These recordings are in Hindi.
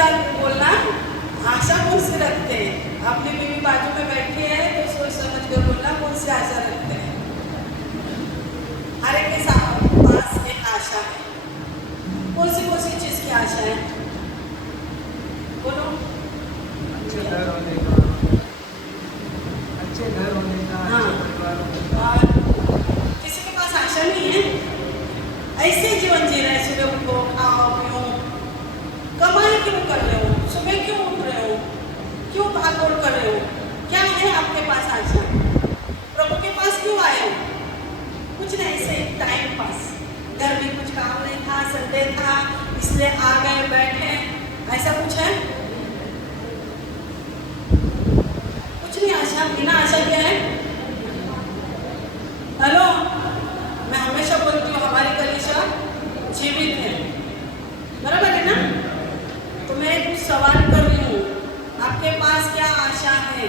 विचार बोलना, आशा कौन सी रखते हैं? अपनी बीवी बाजू में बैठी है तो सोच समझ कर बोलना कौन सी आशा रखते हैं। हर एक के पास एक आशा है। कौन सी चीज की आशा है? बोलो। अच्छे घर होने का, अच्छे घर होने का, हाँ। अच्छे परिवार होने का। और किसी के पास आशा नहीं है, ऐसे जीवन जी रहे, सुबह उठो, खाओ पियो, कमाई क्यों कर रहे हो, सुबह क्यों उठ रहे हो, क्यों भाग दौड़ कर रहे हो, क्या है आपके पास आशा? प्रभु के पास क्यों आए हो? कुछ नहीं, ऐसे टाइम पास, घर में कुछ काम नहीं था, संडे था इसलिए आ गए बैठे, ऐसा कुछ है? कुछ नहीं। आशा बिना आशा क्या है? हेलो, मैं हमेशा बोलती हूँ हमारी कलीसिया जीवित है, बराबर है ना? तो मैं कुछ सवाल कर रही हूँ, आपके पास क्या आशा है?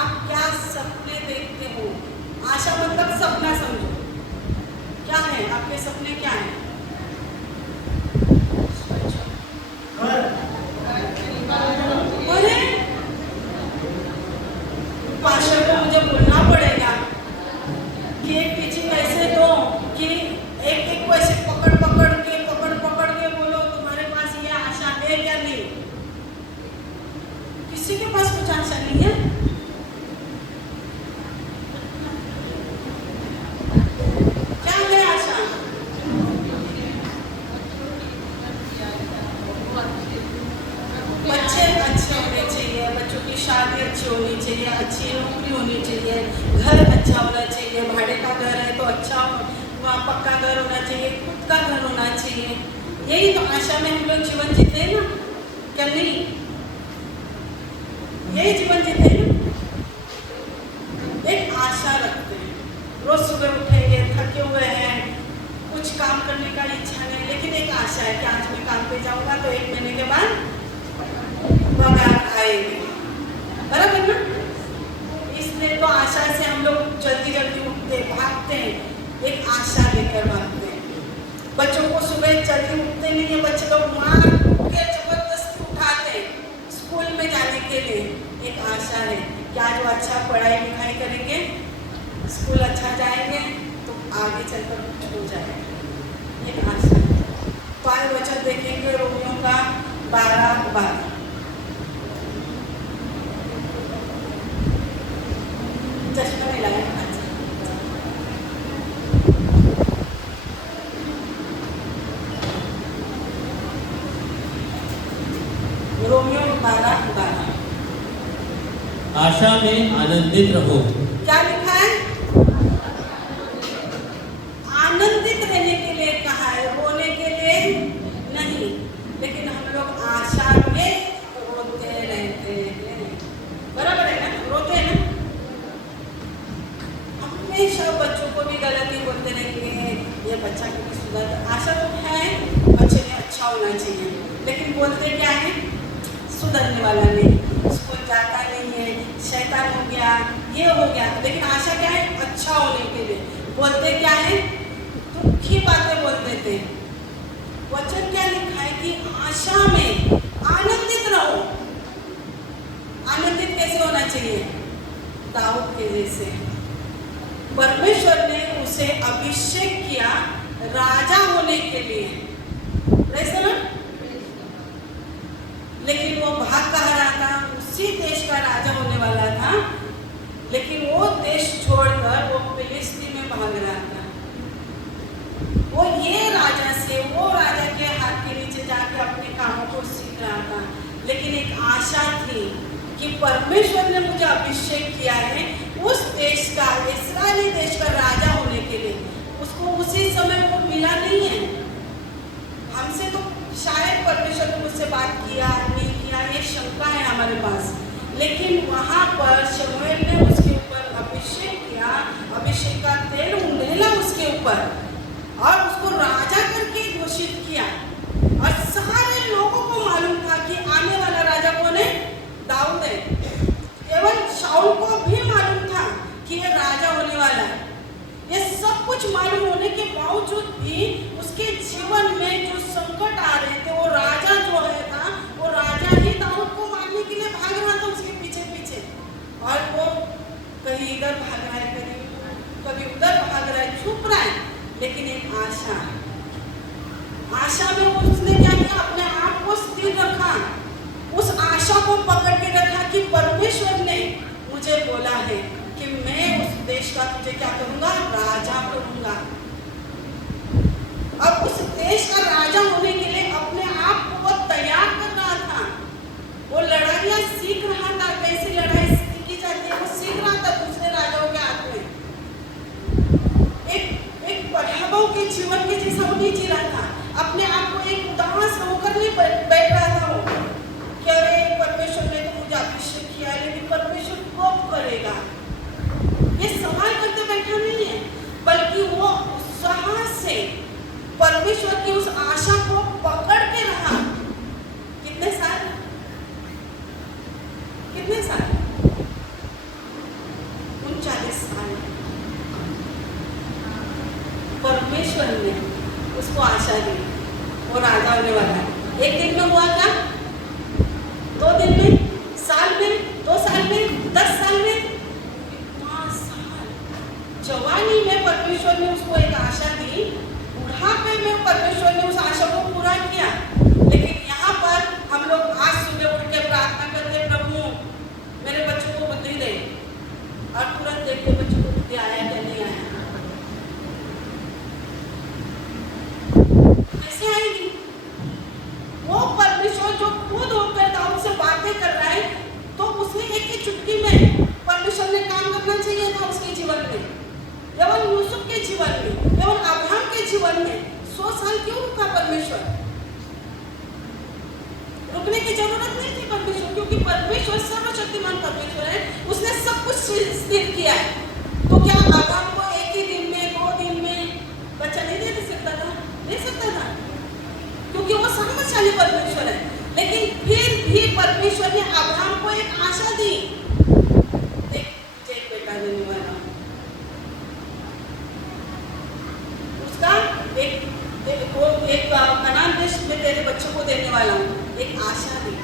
आप क्या सपने देखते हो? आशा मतलब सपना समझो, क्या है आपके सपने, क्या है? पास्टर को मुझे बोलना पड़ेगा कि एक टीचिंग ऐसे दो कि एक एक को ऐसे पकड़ पकड़ के बोलो तुम्हारे पास ये आशा है या नहीं? किसी के पास कुछ आशा नहीं है। क्या है आशा? बच्चे अच्छे होने चाहिए, बच्चों की शादी अच्छी होनी चाहिए, अच्छी नौकरी होनी चाहिए, घर अच्छा होना चाहिए, भाड़े का घर है तो अच्छा वहाँ पक्का घर होना चाहिए, खुद का घर होना चाहिए। यही तो आशा में हम लोग जीवन जीते हैं ना, क्या नहीं? यही जीवन जीते हैं ना, एक आशा रखते हैं। रोज सुबह उठेंगे, थके हुए हैं, कुछ काम करने का इच्छा नहीं, लेकिन एक आशा है कि आज मैं काम पे जाऊंगा तो 1 महीने के बाद पगार आएगी, बराबर ना? इसलिए तो आशा से हम लोग जल्दी उठते भागते हैं, एक आशा लेकर भागते हैं। बच्चों को सुबह जल्दी उठते नहीं है, बच्चे लोग मार के जबरदस्ती उठाते हैं स्कूल में जाने के लिए। एक आशा है कि आज वो अच्छा पढ़ाई लिखाई करेंगे, स्कूल अच्छा जाएंगे तो आगे चलकर कुछ हो जाएगा, एक आशा है। तो आज वचन देखेंगे रोमियो का 12:12। चश्मा नहीं लगाया, रोमियो 12:12। आशा में आनंदित रहो। क्या लिखा है? आनंदित रहने के लिए कहा है, रोने के लिए नहीं। लेकिन हम लोग आशा में रोते रहते हैं, बराबर है ना? रोते हैं ना? हमेशा बच्चों को भी गलती बोलते रहेंगे, ये बच्चा क्योंकि सुधर, आशा तो है बच्चे में अच्छा होना चाहिए, लेकिन बोलते क्या है? सुधरने वाला नहीं, स्कूल जाता नहीं है, शैतान हो गया, ये हो गया। लेकिन आशा क्या है? अच्छा होने के लिए बोलते क्या है? दुखी बातें बोलते थे। वचन क्या लिखा है कि आशा में आनंदित रहो। आनंदित कैसे होना चाहिए? दाऊद के जैसे। परमेश्वर ने उसे अभिषेक किया राजा होने के लिए, लेकिन वो भाग कहाँ रहा था? उसी देश का राजा होने वाला था, लेकिन वो देश छोड़कर वो फिलिस्तीन में भाग रहा था। वो ये राजा से वो राजा के हाथ के नीचे जाके अपने कामों को सीख रहा था। लेकिन एक आशा थी कि परमेश्वर ने मुझे अभिषेक किया है उस देश का, इस्राएली देश का राजा होने के लिए। उसको उसी समय वो मिला नहीं है। हमसे तो शायद परमेश्वर ने मुझसे बात किया नहीं किया, ये शंका है हमारे पास। लेकिन वहाँ पर शमूएल ने उसके ऊपर अभिषेक किया, अभिषेक का तेल उंडेला उसके ऊपर और उसको राजा करके घोषित किया। और सारे लोगों को मालूम था कि आने वाला राजा कौन है? दाऊद है। केवल शाऊल को भी मालूम था कि ये राजा होने वाला है। ये सब कुछ मालूम होने के बावजूद भी उसके जीवन में जो संकट आ रहे थे, वो राजा जो है था, वो पकड़ के रखा कि परमेश्वर ने मुझे बोला है कि मैं उस देश का तुझे क्या करूंगा, राजा करूंगा। अब उस देश का राजा होने के लिए अपने आप को वो तैयार कर रहा था। वो लड़ाइयाँ सीख रहा था, कैसी लड़ाई सीखी जाती है वो सीख रहा था दूसरे राजाओं के हाथ में। एक पढ़ाओ के जीवन के जैसा वो नहीं जी रहा था। अपने आप को एक उदास होकर नहीं बैठ रहा था वो कि अरे परमेश्वर ने तो मुझे अभिषेक किया है, लेकिन परमेश्वर कब करेगा, ये सवाल करते बैठा नहीं है, बल्कि वो उत्साह से परमेश्वर की उस आशा को पकड़ के रहा। कितने साल 39 साल परमेश्वर ने उसको आशा दी वो राजा होने वाला है। एक दिन में हुआ क्या, 2 दिन में, साल में, 2 साल में, 10 साल में, 5 साल। जवानी में परमेश्वर ने उसको एक आशा दी, बुढ़ापे में परमेश्वर ने उस आशा को पूरा किया। लेकिन यहाँ पर हम लोग आज सुबह उठ के प्रार्थना करते, प्रभु मेरे बच्चों को बुद्धि दे, और तुरंत देखते बच्चों को बुद्धि आया या नहीं आया। कैसे आएगी? वो परमेश्वर जो खुद होकर दाऊद से बातें कर रहा है, तो उसने एक ही चुटकी में परमेश्वर ने काम करना चाहिए था उसके जीवन में, एवं यूसुफ के जीवन में, एवं अब्राहम के जीवन में। 100 साल क्यों रुका परमेश्वर? रुकने की जरूरत नहीं थी परमेश्वर, क्योंकि परमेश्वर सर्वशक्तिमान परमेश्वर है, उसने सब कुछ स्थिर किया है। तो क्या अब्राहम को एक ही दिन में, 2 दिन में बच्चा नहीं दे सकता था? दे सकता था, क्योंकि वो सर्वशाली परमेश्वर है। लेकिन फिर भी परमेश्वर ने अब्राहम को एक आशा दी, देख तुझे एक बेटा देने वाला, उसका एक कनान देश में तेरे बच्चों को देने वाला हूँ, एक आशा दी।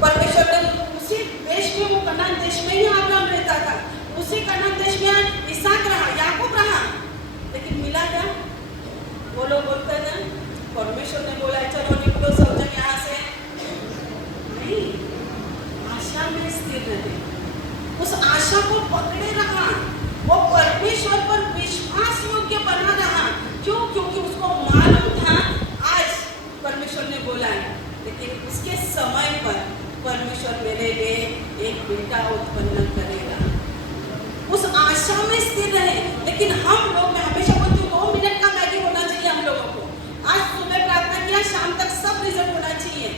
परमेश्वर ने उसी देश में, वो कनान देश में ही अब्राहम रहता था, उसी कनान देश में इसहाक रहा, याकूब रहा। लेकिन मिला क्या? वो लोग बोलते हैं परमेश्वर ने बोला चलो निकलो सब जन यहाँ से। नहीं, आशा में स्थिर रहे, उस आशा को पकड़े रहा, वो परमेश्वर पर विश्वास योग्य बना रहा। क्यों? क्योंकि उसको मालूम था आज परमेश्वर ने बोला है, लेकिन उसके समय पर परमेश्वर मेरे लिए एक बेटा उत्पन्न करेगा। उस आशा में स्थिर रहे। लेकिन हम लोग, मैं हमेशा बोलती हूँ 2 मिनट का मैगी होना चाहिए हम लोगों को। आज सुबह प्रार्थना किया, शाम तक सब रिजल्ट होना चाहिए,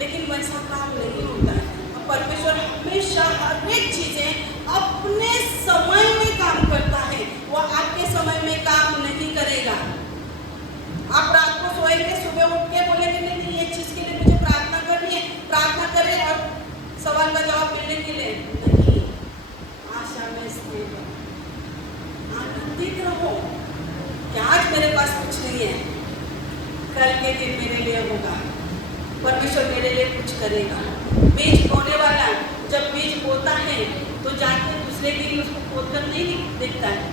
लेकिन वैसा काम नहीं होता है। परमेश्वर हमेशा हर एक चीजें अपने समय में काम करता है, वो आपके समय में काम नहीं करेगा। आप रात को सोएंगे, सुबह उठ के बोलेंगे नहीं एक चीज के लिए मुझे प्रार्थना करनी है, प्रार्थना करें और सवाल का जवाब मिलने के लिए नहीं। आशा में स्थिर रहो, आनंदित रहो कि आज मेरे पास कुछ नहीं है, कल के दिन मेरे लिए होगा, परमेश्वर मेरे लिए कुछ करेगा। बीज बोने वाला जब बीज बोता है तो जाके दूसरे दिन उसको खोदकर नहीं दिखता है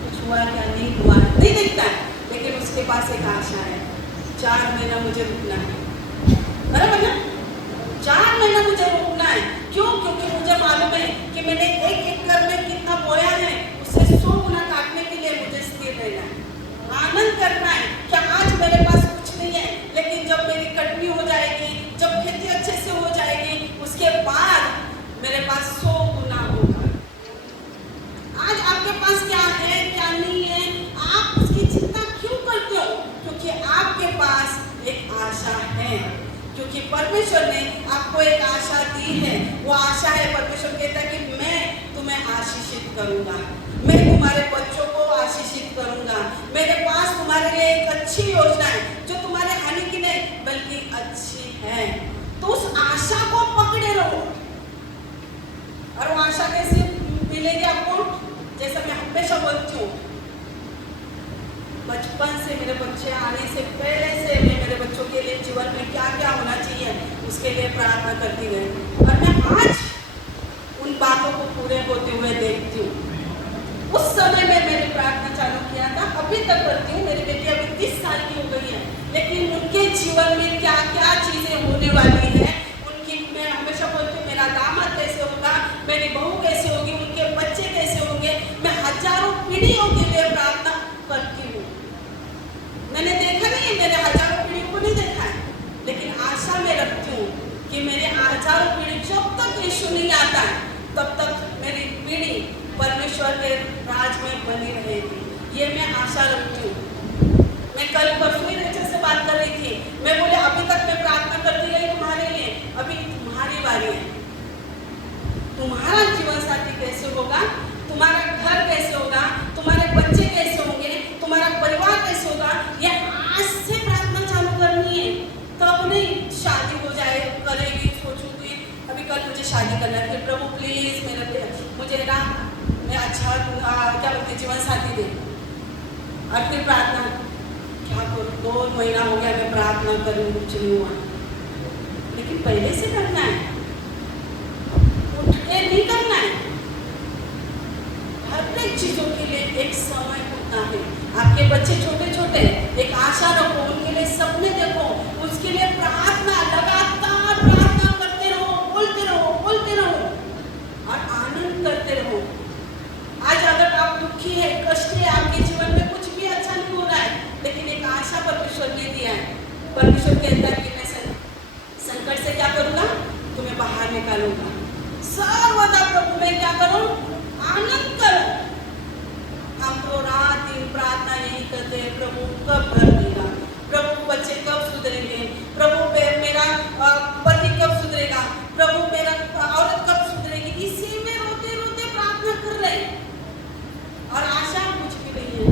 कुछ हुआ क्या नहीं हुआ, नहीं दिखता है, लेकिन उसके पास एक आशा है, 4 महीना मुझे रुकना है, बराबर ना? 4 महीना मुझे रुकना है। क्यों? क्योंकि मुझे मालूम है कि मैंने 1 एकड़ में कितना बोया है, उससे 100 गुना काटने के लिए मुझे स्थिर रहना है, आनंद करना है। क्या आज मेरे पास कुछ नहीं है, लेकिन जब मेरी कटनी हो जाएगी, जब खेती अच्छे से हो जाएगी, उसके बाद मेरे पास 100 गुना होगा। आज आपके पास क्या है क्या नहीं है, आप उसकी चिंता क्यों करते हो? क्योंकि आपके पास एक आशा है, क्योंकि परमेश्वर ने आपको एक आशा दी है। वो आशा है, परमेश्वर कहता है कि मैं तुम्हें आशीषित करूंगा, मैं तुम्हारे बच्चों को आशीषित करूंगा, मेरे पास तुम्हारे लिए एक अच्छी योजना है जो तुम्हारे हानि की नहीं बल्कि अच्छी है। तो उस आशा को पकड़े रहो। और वो आशा कैसे मिलेगी आपको? जैसा मैं हमेशा बोलती हूँ, बचपन से मेरे बच्चे आने से पहले से मैं मेरे बच्चों के लिए जीवन में क्या क्या होना चाहिए उसके लिए प्रार्थना करती गई, और मैं आज उन बातों को पूरे होते हुए देखती हूँ। उस समय में मैंने प्रार्थना चालू किया था, अभी तक करती हूँ। मेरी बेटी अभी 30 साल की हो गई है, लेकिन उनके जीवन में क्या क्या चीजें होने वाली है, उनकी शादी करना है, कि प्रभु प्लीज मुझे ना मैं अच्छा क्या बोलते जीवन साथी दे। और फिर प्रार्थना, क्या करूँ, 2 महीना हो गया मैं प्रार्थना करूँ, कुछ नहीं हुआ। लेकिन पहले से करना है, उठ के नहीं करना है। हर एक चीजों के लिए एक समय होता है। आपके बच्चे छोटे छोटे, एक आशा रखो, उनके लिए सपने देखो, उसके लिए प्रार्थना, लगातार प्रार्थना करते रहो, बोलते रहो, बोलते रहो और आनंद करते रहो। आज अगर आप दुखी है, कष्ट है, आपके जीवन में कुछ भी अच्छा नहीं हो रहा है, लेकिन एक आशा परमेश्वर ने दिया है। परमेश्वर कहता है कि मैं संकट से क्या करूंगा, तुम्हें बाहर निकालूंगा। सर्वदा प्रभु में क्या करूं, आनंद करो। हम तो रात दिन प्रार्थना यही करते हैं, प्रभु कब घर देगा, प्रभु बच्चे कब सुधरेंगे, प्रभु मेरा पति कब सुधरेगा, प्रभु मेरा औरत कब सुधरेगी। इसी में रोते रोते प्रार्थना कर रहे हैं और आशा कुछ भी नहीं है।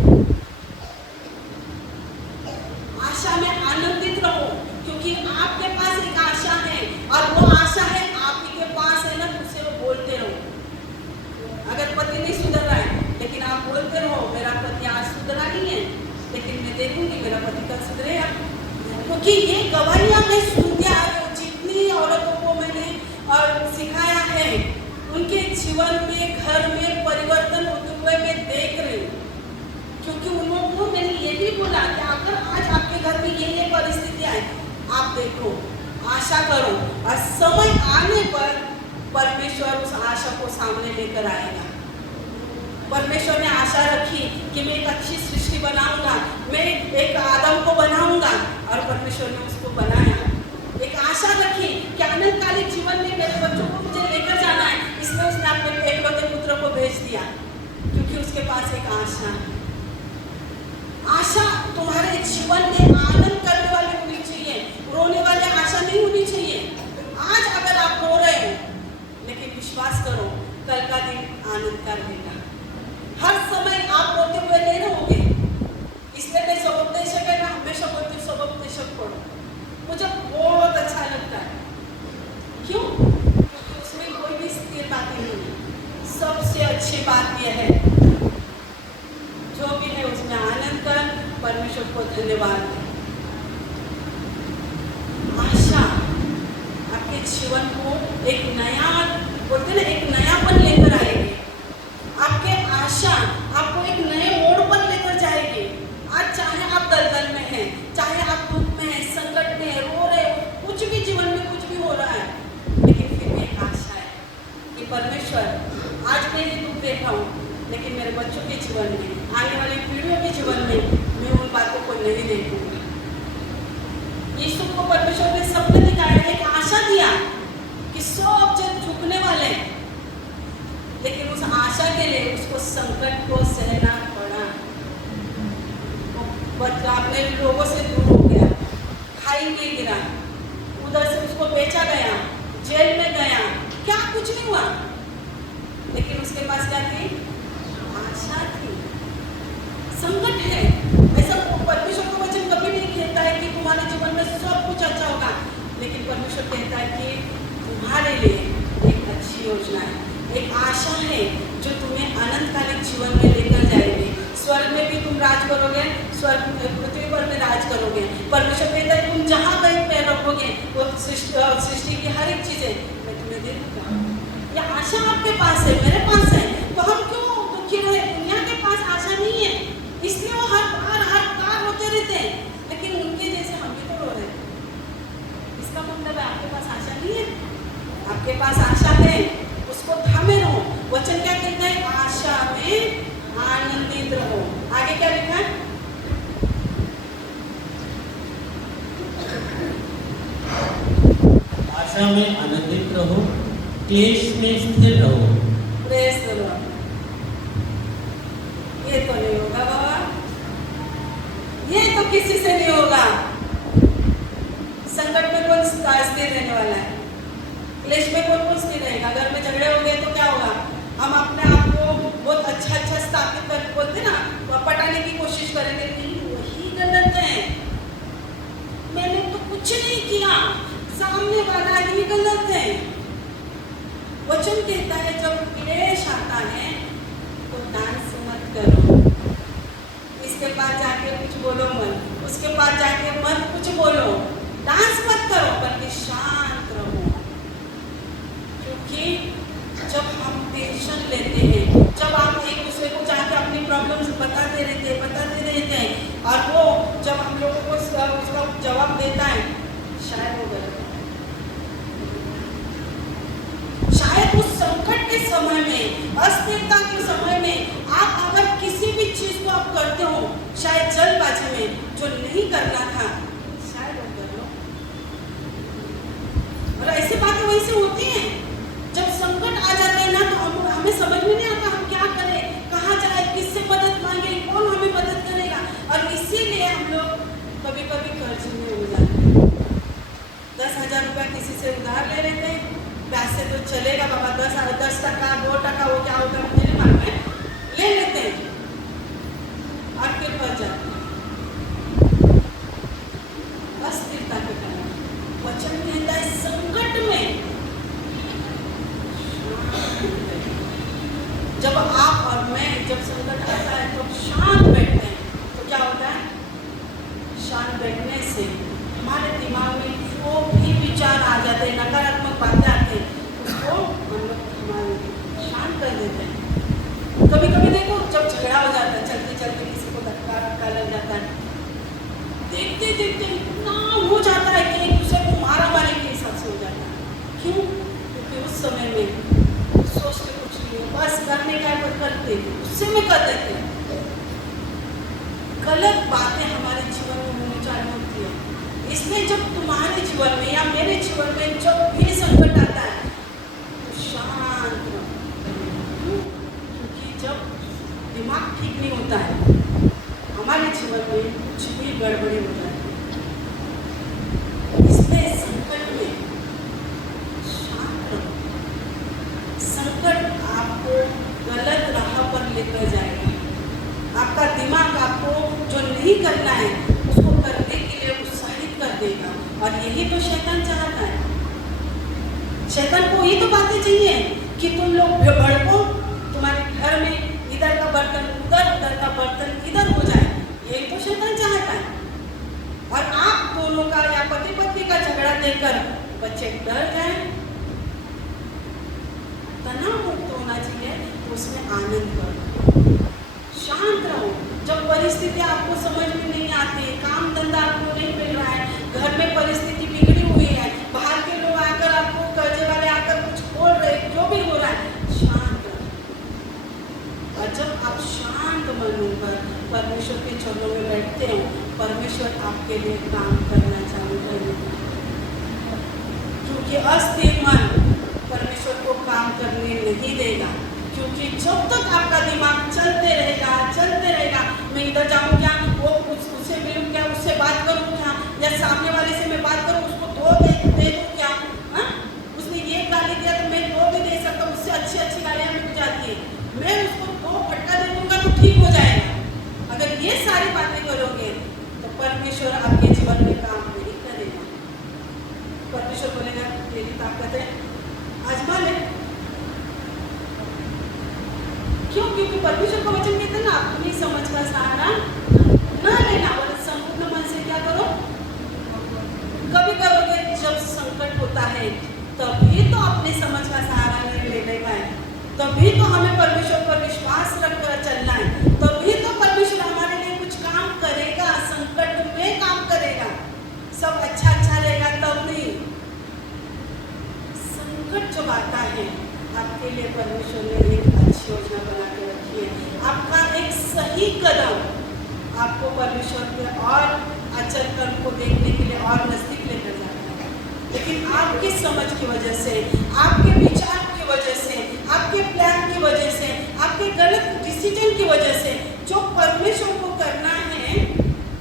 आशा में आनंदित रहो, क्योंकि आपके पास एक आशा है और वो आशा है आप ही के पास है ना, उसे वो बोलते रहो। अगर पति नहीं सुधर रहा है, लेकिन आप बोलते रहो मेरा पति आज सुधरा नहीं है, लेकिन मैं देखूंगी मेरा पति कब सुधरेगा। क्योंकि ये गवाहियां मैं सुनते आ रही हूँ, जितनी औरतों को मैंने सिखाया है, उनके जीवन में, घर में परिवर्तन होते हुए मैं देख रही हूँ। क्योंकि उनको मैंने ये भी बोला कि अगर आज आपके घर में ये परिस्थितियां है, आप देखो, आशा करो और समय आने पर परमेश्वर उस आशा को सामने लेकर आएगा। परमेश्वर ने आशा रखी कि मैं एक अच्छी सृष्टि बनाऊंगा, मैं एक आदम को बनाऊंगा, और परमेश्वर ने उसको बनाया। एक आशा रखी कि आनंदकालीन जीवन में मेरे बच्चों को मुझे लेकर जाना है, इसलिए उसने अपने एकलौते पुत्र को भेज दिया, क्योंकि उसके पास एक आशा है। आशा तुम्हारे जीवन में आनंद करने वाली होनी चाहिए, रोने वाली आशा नहीं होनी चाहिए। आज अगर आप रो रहे हो, लेकिन विश्वास करो कल का दिन आनंद का रहेगा। हर समय आप रोते हुए नहीं रहोगे। इसलिए मैं सबोपदेशक है ना, हमेशा बोलती हूँ सबोपदेशक पढ़ो, मुझे बहुत अच्छा लगता है। क्यों? क्योंकि उसमें कोई भी स्थिर बात नहीं है। सबसे अच्छी बात यह है, जो भी है उसमें आनंद कर, परमेश्वर को धन्यवाद दे। आशा आपके जीवन को एक नया, बोलते ना, एक नयापन लेकर आएगी। आपके आशा आपको एक नए मोड़ पर लेकर जाएगी। आज चाहे आप दलदल में हैं, चाहे आप दुख में हैं, संकट में हैं, रो रहे हो, कुछ भी जीवन में कुछ भी हो रहा है, लेकिन फिर भी एक आशा है कि परमेश्वर, आज मैं ये दुख देखा हूँ, लेकिन मेरे बच्चों के जीवन में, आने वाली पीढ़ियों के जीवन में मैं उन बातों को नहीं देखूंगा। यीशु को परमेश्वर ने सपने दिखाया, एक आशा दिया कि सब जन झुकने वाले, लेकिन उस आशा के लिए उसको संकट को सहना पड़ा। अपने लोगों से दूर हो गया, खाई में गिरा, उधर से उसको बेचा गया, जेल में गया, क्या कुछ नहीं हुआ, लेकिन उसके पास क्या थी, आशा थी। संकट है, ऐसा परमेश्वर का वचन कभी नहीं कहता है कि तुम्हारे जीवन में सब कुछ अच्छा होगा, लेकिन परमेश्वर कहता है कि तुम्हारे लिए एक अच्छी योजना है, एक आशा है जो तुम्हें आनंदकालीन जीवन में लेकर जाएगी। स्वर्ग में भी तुम राज करोगे, स्वर्ग पृथ्वी पर भी राज करोगे। परमेश्वर कहता है तुम जहाँ कहीं पैर रखोगे, वो सृष्टि की हर एक चीजें मैं तुम्हें दे दूंगा। यह आशा आपके पास है, मेरे पास है, तो हम क्यों दुखी रहे? दुनिया के पास आशा नहीं है, इसलिए वो हर बार रोते रहते हैं, लेकिन उनके जैसे हम भी तो रो रहे हैं। इसका मतलब है आपके पास आशा नहीं है। आपके पास आशा है, उसको थामे रहो। वचन क्या कहता है? आशा में आनंदित रहो। आगे क्या लिखा है? आशा में आनंदित रहो, क्लेश में स्थिर रहो। Praise the Lord. ये तो नहीं होगा बाबा, ये तो किसी से नहीं होगा। संकट में कौन स्थिर रहने वाला है? क्लेश में कौन स्थिर रहेगा? घर में झगड़े हो गए तो क्या होगा? हम अपने आप को बहुत अच्छा स्थापित कर बोलते ना, पटाने की कोशिश करेंगे, नहीं, वही गलत है। मैंने तो कुछ नहीं किया, सामने वाला ही गलत है। वचन कहता है जब क्लेश आता है तो डांस मत करो, इसके पास जाके कुछ बोलो मत, उसके पास जाके मत कुछ बोलो, डांस मत करो, बल्कि शांत रहो। क्योंकि जब हम टेंशन लेते हैं, जब आप एक दूसरे को जाके अपनी प्रॉब्लम्स बताते रहते हैं और वो जब हम लोगों को उसका जवाब देता है, शायद वो गलत है। शायद उस संकट के समय में, अस्थिरता के समय में आप अगर किसी भी चीज को आप करते हो, शायद जल्दबाजी में जो नहीं करना था, शायद वो कर लो। और ऐसी बातें वैसे होती हैं, जब संकट आ जाते हैं ना, तो हमें समझ में नहीं आता हम क्या करें, कहाँ जाए, किससे मदद मांगे, कौन हमें मदद करेगा। और इसीलिए हम लोग कभी कभी कर्ज में हो जाते हैं। 10,000 रुपया किसी से उधार ले लेते हैं, पैसे तो चलेगा बाबा, 10% 2% वो क्या होता है मुझे नहीं मालूम है, ले लेते हैं और फिर फंस जाते हैं अस्थिरता के कारण। वचन कहता है संकट में जब आप और मैं, जब संकट आता है तो शांत बैठते हैं, तो क्या होता है, शांत बैठने से हमारे दिमाग में जो भी विचार आ जाते हैं, नकारात्मक बातें आती हैं, उसको हम लोग हमारे शांत कर देते हैं। कभी कभी देखो जब झगड़ा हो जाता है, चलते चलते किसी को धक्का लग जाता है, देखते देखते इतना हो जाता है कि एक दूसरे को मारा मारी के हिसाब से हो जाता है। क्यों? क्योंकि उस समय में सोचते कुछ नहीं है, बस करने का है करते, उससे में कर देते हैं। गलत बातें हमारे जीवन में होनी चालू होती है। इसलिए जब तुम्हारे जीवन में या मेरे जीवन में जब भी संकट आता है तो शांत रहो। क्योंकि जब दिमाग ठीक नहीं होता है, हमारे जीवन में कुछ भी गड़बड़ी हो जाती है। इसलिए संकट में शांत रहो। संकट आपको गलत राह पर लेकर जाएगा। आपका दिमाग आपको जो नहीं करना है उसको करने के लिए उत्साहित कर देगा। और यही तो शैतान चाहता है। शैतान को ये तो बातें चाहिए कि तुम लोग भड़को, तुम्हारे घर में इधर का बर्तन उधर, उधर का बर्तन इधर हो जाए। यही तो शैतान चाहता है। और आप दोनों का या पति पत्नी का झगड़ा देखकर बच्चे डर जाए। तनाव मुक्त होना चाहिए, तो उसमें आनंद करो, शांत रहो। जब परिस्थिति आपको समझ में नहीं आती, काम धंधा आपको नहीं मिल रहा है, घर में परिस्थिति बिगड़ी हुई है, बाहर के लोग आकर आपको कर्जे वाले आकर कुछ बोल रहे, जो भी हो रहा है, शांत रहो। और जब आप शांत मन होकर परमेश्वर के चरणों में बैठते हो, परमेश्वर आपके लिए काम करना चालू कर देता है। क्योंकि अस्थिर मन परमेश्वर को काम करने नहीं देगा। क्योंकि जब तक आपका दिमाग चलते रहेगा, मैं इधर जाऊँ क्या, वो उससे मिलूँ क्या, उससे बात करूँ क्या, या सामने वाले से मैं बात करूँ, उसको दो दे दूँ क्या, हाँ, उसने ये गाली दिया तो मैं दो भी दे सकता हूँ, उससे अच्छी अच्छी गालियाँ मिल जाती है, मैं उसको दो फटका दे दूँगा तो ठीक हो जाएगा। अगर ये सारी बातें करोगे तो परमेश्वर आपके जीवन में काम नहीं करेगा। परमेश्वर बोलेगा तेरी ताकत है, आजमा ले। क्यों? क्योंकि परमेश्वर का वचन कहते हैं ना, अपनी समझ का सहारा न लेना, और संपूर्ण मन से क्या करो। कभी करोगे जब संकट होता है, तभी तो अपनी समझ का सहारा नहीं लेने का है, तभी तो हमें परमेश्वर पर विश्वास रखकर चलना है, तभी तो परमेश्वर हमारे लिए कुछ काम करेगा, संकट में काम करेगा। सब अच्छा रहेगा तब नहीं। संकट जब आता है, आपके लिए परमेश्वर ने एक अच्छी योजना बना के रखी है। आपका एक सही कदम आपको परमेश्वर के और अचल कर्म को देखने के लिए और नजदीक लेकर जाता है। लेकिन आपकी समझ की वजह से, आपके विचार की वजह से, आपके प्लान की वजह से, आपके गलत डिसीजन की वजह से जो परमेश्वर को करना है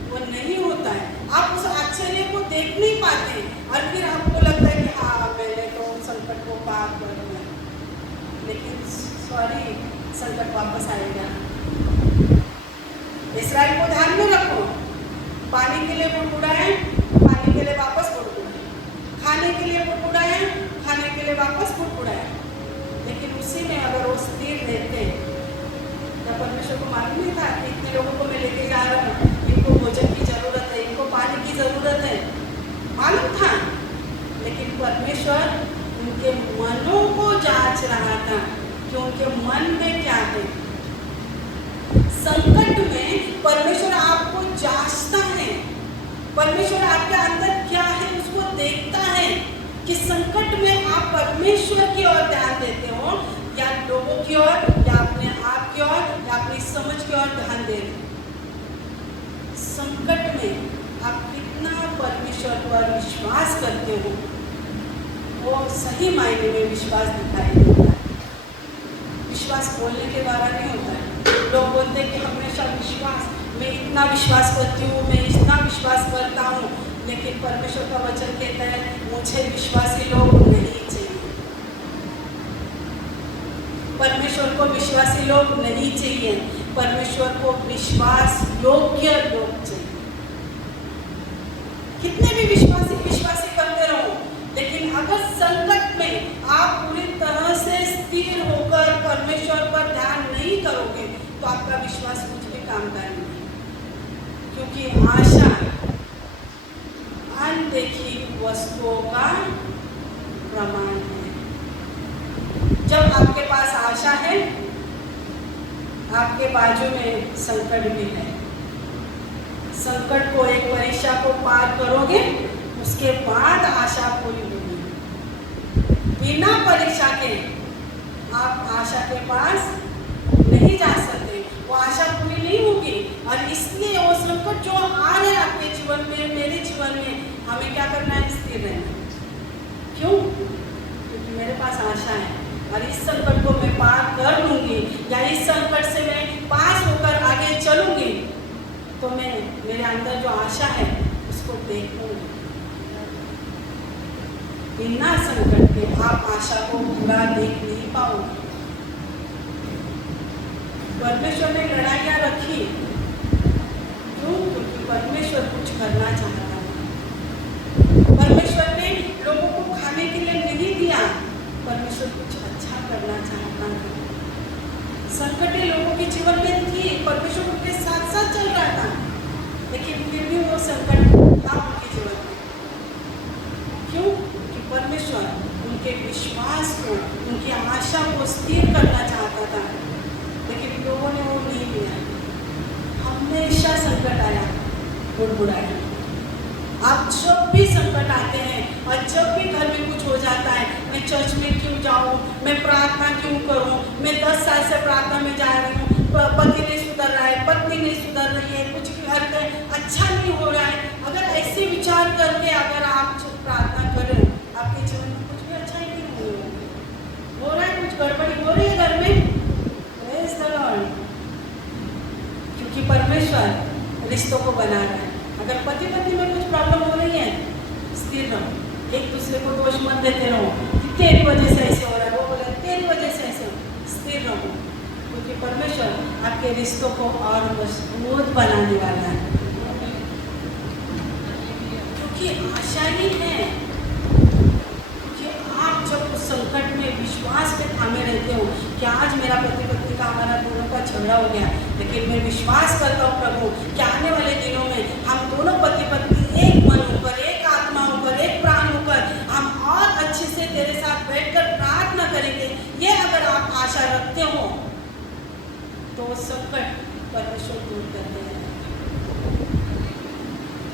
वो नहीं होता है। आप उस आश्चर्य को देख नहीं पाते और फिर आपको लगता है कि हाँ मैंने तो संकट को पार कर लिया, लेकिन सॉरी, संकट वापस आएगा। इस्राएल को ध्यान में रखो, पानी के लिए बुड़बुड़ाए, पानी के लिए वापस बुड़बुड़ाए, खाने के लिए बुड़बुड़ाए, खाने के लिए वापस बुड़बुड़ाए। मालूम था, लेकिन परमेश्वर उनके मनों को जांच रहा था कि उनके मन में क्या है। संकट में परमेश्वर आपको जांचता है, परमेश्वर आपके अंदर क्या है उसको देखता है कि संकट में आप परमेश्वर की ओर ध्यान देते हो या लोगों की ओर या अपने आप की ओर या अपनी समझ की ओर ध्यान दे रहे। संकट में आप कितना परमेश्वर पर विश्वास करते हो, वो सही मायने में विश्वास दिखाई देता है। विश्वास बोलने के द्वारा नहीं होता है। लोग बोलते हैं कि हमेशा विश्वास, मैं इतना विश्वास करती हूँ, मैं इतना विश्वास करता हूँ, लेकिन परमेश्वर का वचन कहता है मुझे विश्वासी लोग नहीं चाहिए। परमेश्वर को विश्वासी लोग नहीं चाहिए, परमेश्वर को विश्वास योग्य लोग चाहिए। कितने भी विश्वासी करते रहो, लेकिन अगर संकट में आप पूरी तरह से स्थिर होकर परमेश्वर पर ध्यान नहीं करोगे तो आपका विश्वास कुछ भी काम का नहीं, क्योंकि आशा अनदेखी वस्तुओं का प्रमाण है। जब आपके पास आशा है, आपके बाजू में संकट भी है। संकट को, एक परीक्षा को पार करोगे, उसके बाद आशा पूरी होगी। बिना परीक्षा के आप आशा के पास नहीं जा सकते, वो आशा पूरी नहीं होगी। और इसलिए वो संकट जो आ रहे हैं आपके जीवन में, मेरे जीवन में, हमें क्या करना है? स्थिर रहना। क्यों? क्योंकि मेरे पास आशा है और इस संकट को मैं पार कर लूंगी या इस संकट से मैं पास होकर आगे चलूंगी, तो मैं मेरे अंदर जो आशा है उसको देखूंगी। बिना संकट के आप आशा को पूरा देख नहीं पाओगे। परमेश्वर ने लड़ाइयाँ रखी, क्यों? क्योंकि परमेश्वर कुछ करना चाहता है। परमेश्वर ने लोगों को खाने के लिए नहीं दिया, परमेश्वर कुछ अच्छा करना चाहता है। संकटें लोगों के जीवन में थी, परमेश्वर उनके साथ साथ चल रहा था, लेकिन फिर भी वो संकट था उनके जीवन में। क्यों? क्योंकि परमेश्वर उनके विश्वास को, उनकी आशा को स्थिर करना चाहता था, लेकिन लोगों ने वो नहीं लिया। हमेशा संकट आया, बुड़बुड़ाया। आप जब भी संकट आते हैं और जब भी घर में कुछ हो जाता है, मैं चर्च में क्यों जाऊँ, मैं प्रार्थना क्यों करूँ, मैं 10 साल से प्रार्थना में जा रही हूँ, पति नहीं सुधर रहा है, पत्नी नहीं सुधर रही है, कुछ घर पे अच्छा नहीं हो रहा है। अगर ऐसे विचार करके अगर आप प्रार्थना करें, आपके जीवन में कुछ भी अच्छा ही नहीं हो रहा है, कुछ गड़बड़ी हो रही है घर में। Praise the Lord. क्योंकि परमेश्वर रिश्तों को बना रहा है। अगर पति पत्नी में कुछ प्रॉब्लम हो रही है, स्थिर रहो, एक दूसरे को दोष मत देते रहो कि तेरी वजह से ऐसे हो रहा है, वो बोले तेरी वजह से ऐसे। स्थिर रहो, क्योंकि परमेश्वर आपके रिश्तों को और मजबूत बनाने वाला है। क्योंकि आशा ही है, क्योंकि आप जब उस संकट में विश्वास पे थामे रहते हो कि आज मेरा पति पत्नी का, हमारा दोनों का झगड़ा हो गया, लेकिन मैं विश्वास करता हूँ प्रभु कि आने वाले दिनों में हम दोनों पति पत्नी एक मन होकर, एक आत्मा होकर, एक प्राण होकर हम और अच्छे से तेरे साथ बैठकर प्रार्थना करेंगे। ये अगर आप आशा रखते हो तो संकट परमेश्वर दूर करते हैं।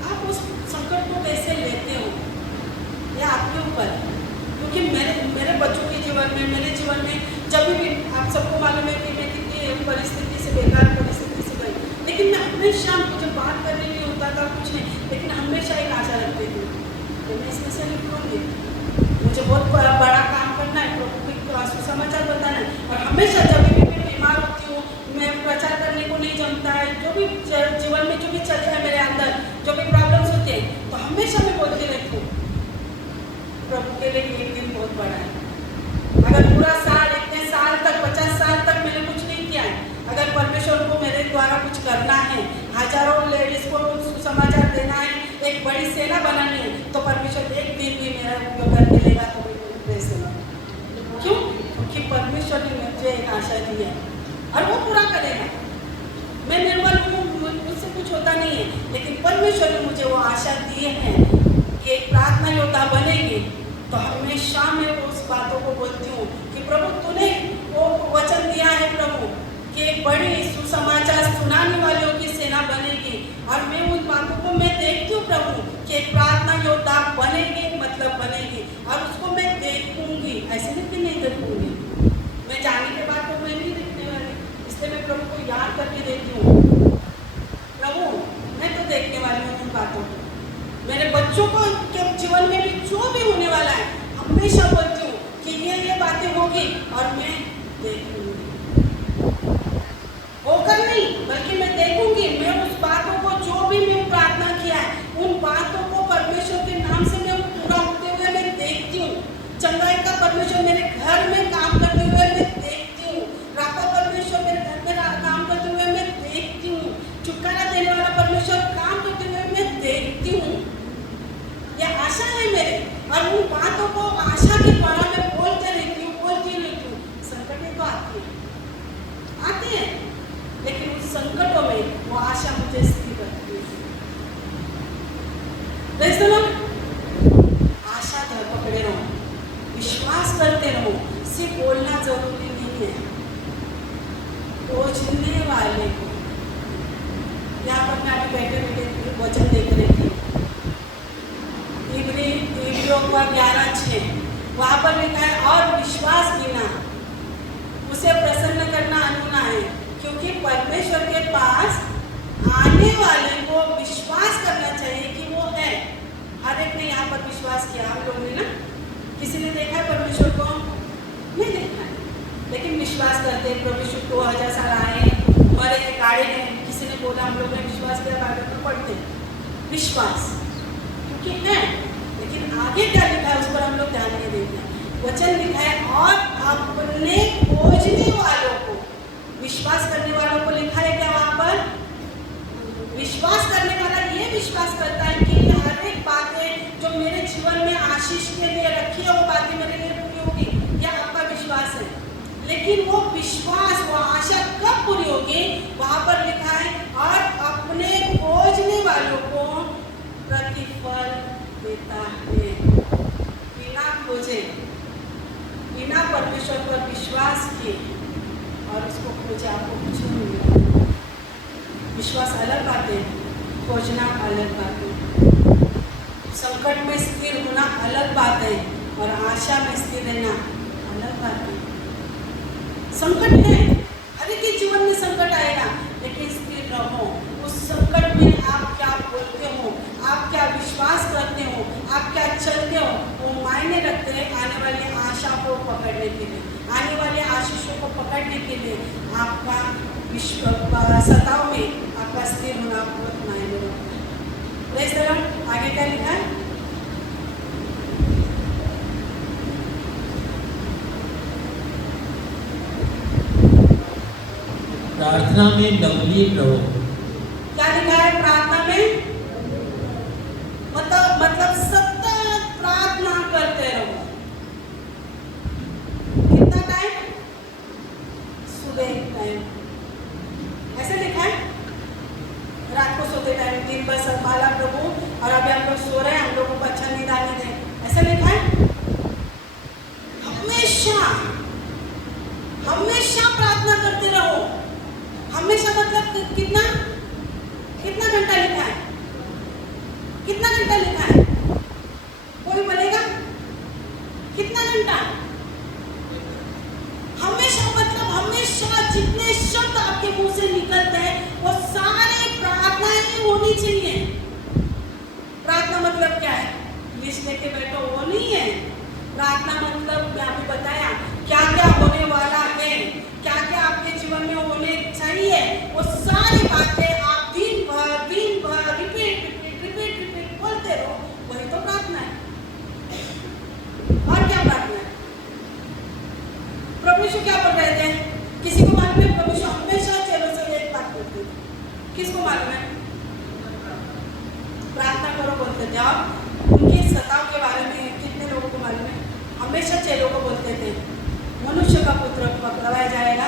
आप उस संकट को कैसे लेते हो ये आपके ऊपर, क्योंकि मेरे बच्चों के जीवन में, मेरे जीवन में जब भी, आप सबको मालूम है कि मैं कितनी परिस्थिति से, बेकार परिस्थिति से गई, लेकिन मैं हमेशा, मुझे बात करने नहीं होता था कुछ नहीं, लेकिन हमेशा एक आशा रखती थी कि मैं इसमें से निकलूंगी, मुझे बहुत बड़ा काम करना है, प्रभु को सुसमाचार बताना है। और हमेशा जब भी मैं बीमार होती हूँ, मैं प्रचार करने को नहीं जमता है, जो भी जीवन में जो भी चलता है मेरे अंदर, जो भी प्रॉब्लम्स होते हैं, तो हमेशा मैं बोलती रहती हूँ प्रभु के लिए एक दिन बहुत बड़ा है। अगर पूरा साल, इतने साल तक, 50 साल तक मैंने कुछ नहीं किया है, अगर परमेश्वर को मेरे द्वारा कुछ करना है, हजारों लेडीज को सुसमाचार देना है, एक बड़ी सेना बनानी है, तो परमेश्वर एक दिन भी मेरा उपयोग करके लेगा तो प्रेज़ द लॉर्ड। क्यों? क्योंकि परमेश्वर ने मुझे एक आशा दी है और वो पूरा करेगा। मैं निर्बल हूँ, मुझसे कुछ होता नहीं है, लेकिन परमेश्वर ने मुझे वो आशा दी है कि एक प्रार्थना योद्धा बनेगी तो हमेशा मैं उस बातों को बोलती हूँ कि प्रभु तूने वो वचन दिया है प्रभु कि एक बड़ी सुसमाचार सुनाने वालों की सेना बनेगी। और मैं उन बातों को मैं देखती हूँ प्रभु कि एक प्रार्थना योद्धा बनेगी, मतलब बनेगी, और उसको मैं देखूंगी। ऐसे नहीं कि नहीं देखूंगी, मैं जाने के बाद तो मैं नहीं देखने वाली, इसलिए मैं प्रभु को याद करके देखती हूँ। प्रभु मैं तो देखने वाली हूँ उन बातों को। मेरे बच्चों को के जीवन में भी जो भी होने वाला है हमेशा बोलती हूँ कि ये बातें होगी और मैं देखूंगी। होकर नहीं बल्कि मैं देखूंगी। मैं उस बातों को जो भी मैं प्रार्थना किया है उन बातों को परमेश्वर के नाम से मैं पूरा होते हुए मैं देखती हूँ। चंगाई का परमेश्वर मेरे घर में काम करते हुए मैं देखती हूँ। रापा परमेश्वर मेरे घर में काम करते हुए मैं देखती हूँ। छुटकारा देने वाला परमेश्वर काम करते हुए मैं देखती हूँ। यह आशा है मेरे, और उन बातों को आशा के द्वारा मैं बोलती रहती हूँ। संकटें तो आती हैं, लेकिन उस संकटों में वो आशा मुझे स्थिर रखती है। आशा धर पकड़े रहो, विश्वास करते रहो। सिर्फ बोलना जरूरी नहीं है। खोजने वाले को, यहाँ पर मैं अभी बैठे बैठे वचन देख रही थी, इब्रियों का 11:6 वहाँ पर लिखा है और विश्वास बिना उसे प्रसन्न करना अनूना है, क्योंकि परमेश्वर के पास आने वाले को विश्वास करना चाहिए कि वो है। हर एक ने यहाँ पर विश्वास किया। हम लोगों ने ना, किसी ने देखा है परमेश्वर को? नहीं देखा है, लेकिन विश्वास करते हैं परमेश्वर को। 1000 साल आए, मरे, गाड़े नहीं, किसी ने बोला, हम लोग ने विश्वास किया, बाइबल में पढ़ते विश्वास क्योंकि है। लेकिन आगे क्या लिखा है उस पर हम लोग ध्यान नहीं देते। वचन लिखा है और अपने खोजने वालों को, विश्वास करने वालों को लिखा है क्या वहां पर? विश्वास करने वाला ये विश्वास करता है कि हर एक बातें जो मेरे जीवन में आशीष के लिए रखी है वो बातें मेरे लिए पूरी होगी। यह आपका विश्वास है। लेकिन वो विश्वास, वो आशा कब पूरी होगी? वहां पर लिखा है और अपने खोजने वालों को प्रतिफल देता है। बिना खोजे, बिना परमेश्वर पर विश्वास किए और उसको खोजे आपको कुछ नहीं मिलेगा। विश्वास अलग बात है, खोजना अलग बात है। संकट में स्थिर होना अलग बात है और आशा में स्थिर रहना अलग बात है। संकट है, हर एक के जीवन में संकट आएगा, लेकिन स्थिर रहो। उस संकट में आप क्या बोलते हो, आप क्या विश्वास करते हो, आप क्या चलते हो, वो मायने रखते हैं आने वाली आशा को पकड़ने के लिए, आने वाले आशीषों को पकड़ने के लिए। आपका विश्व सताव में आपका स्थिर होना बहुत मायने रखता है। Praise the Lord. आगे क्या लिखा है? प्रार्थना में गंभीर रहो। क्या लिखा है प्रार्थना में? मतलब सतत प्रार्थना करते रहो। कितना टाइम? सुबह टाइम, ऐसे लिखा है। रात को सोते टाइम, दिन भर संभाला प्रभु, और अभी हम लोग सो रहे हैं, हम लोगों को अच्छा नींद आने दें, ऐसा लिखा है। हमेशा हमेशा प्रार्थना करते रहो। हमेशा मतलब कितना घंटा लिखा है? कितना घंटा लिखा है? कोई बोलेगा कितना घंटा? हमेशा मतलब हमेशा जितने शब्द आपके मुंह से निकलते हैं वो सारे प्रार्थनाएं ही होनी चाहिए। प्रार्थना मतलब क्या है? लिस्ट लेके बैठो, वो नहीं है। प्रार्थना मतलब मैं अभी बताया क्या क्या होने वाला है, क्या क्या आपके जीवन में होने चाहिए, वो सारी बातें आप दिन भर रिपीट बोलते रहो। वही तो प्रार्थना है। और क्या प्रार्थना है? प्रभु यीशु क्या बोल रहे थे? किसी को मालूम है? प्रभु यीशु हमेशा चेलों से एक बात बोलते थे। किसको मालूम है? प्रार्थना करो बोलते थे। और उनके सताव के बारे में कितने लोगों को मालूम है? हमेशा चेलों को बोलते थे मनुष्य का पुत्र पकड़वाया जाएगा,